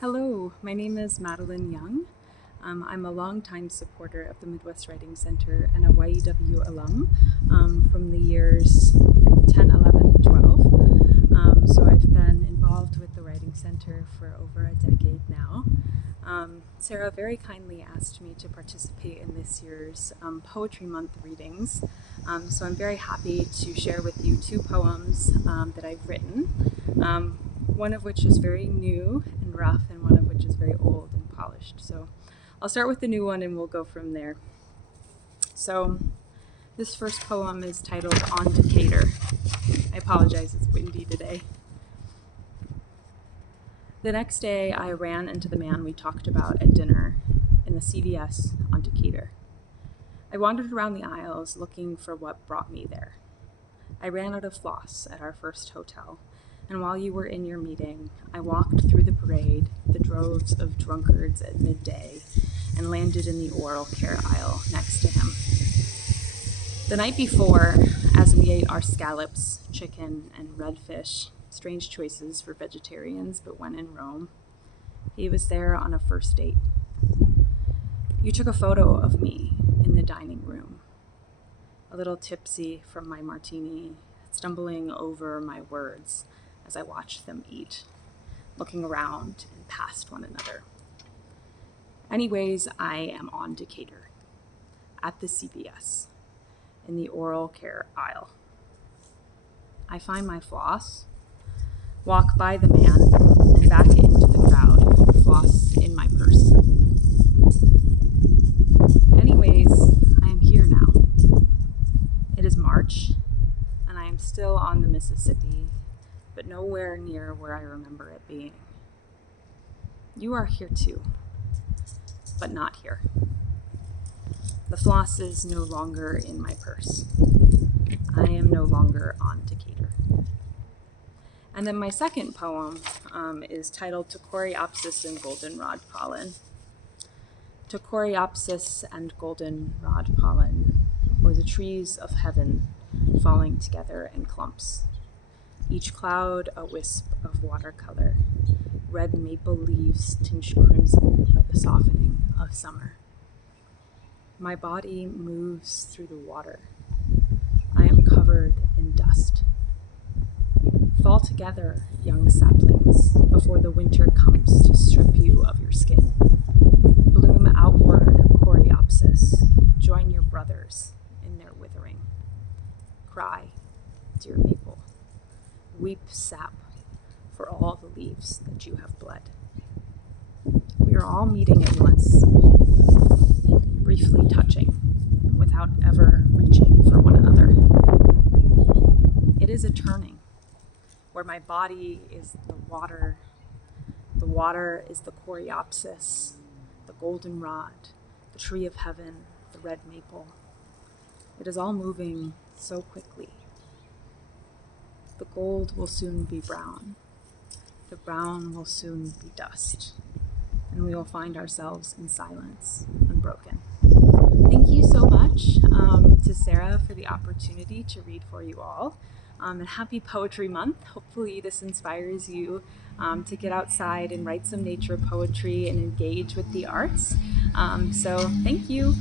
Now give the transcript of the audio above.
Hello, my name is Madeline Young. I'm a longtime supporter of the Midwest Writing Center and a YEW alum from the years 10, 11, and 12. So I've been involved with the Writing Center for over a decade now. Sarah very kindly asked me to participate in this year's Poetry Month readings. So I'm very happy to share with you two poems that I've written. One of which is very new and rough, and one of which is very old and polished. So I'll start with the new one and we'll go from there. So this first poem is titled On Decatur. I apologize, it's windy today. The next day, I ran into the man we talked about at dinner in the CVS on Decatur. I wandered around the aisles looking for what brought me there. I ran out of floss at our first hotel. And while you were in your meeting, I walked through the parade, the droves of drunkards at midday, and landed in the oral care aisle next to him. The night before, as we ate our scallops, chicken, and redfish, strange choices for vegetarians, but when in Rome, he was there on a first date. You took a photo of me in the dining room, a little tipsy from my martini, stumbling over my words as I watched them eat, looking around and past one another. Anyways, I am on Decatur, at the CVS, in the oral care aisle. I find my floss, walk by the man, and back into the crowd, floss in my purse. Anyways, I am here now. It is March, and I am still on the Mississippi, but nowhere near where I remember it being. You are here too, but not here. The floss is no longer in my purse. I am no longer on Decatur. And then my second poem is titled To Coreopsis and Goldenrod Pollen. To Coreopsis and goldenrod pollen, or the trees of heaven falling together in clumps. Each cloud a wisp of watercolor, red maple leaves tinged crimson by the softening of summer. My body moves through the water. I am covered in dust. Fall together, young saplings, before the winter comes to strip you of your skin. Bloom outward, Coreopsis. Join your brothers in their withering. Cry, dear maple. Weep sap for all the leaves that you have bled. We are all meeting at once, briefly touching, without ever reaching for one another. It is a turning, where my body is the water is the Coreopsis, the goldenrod, the tree of heaven, the red maple. It is all moving so quickly. The gold will soon be brown. The brown will soon be dust. And we will find ourselves in silence, unbroken. Thank you so much to Sarah for the opportunity to read for you all. And happy Poetry Month. Hopefully this inspires you to get outside and write some nature poetry and engage with the arts. So thank you.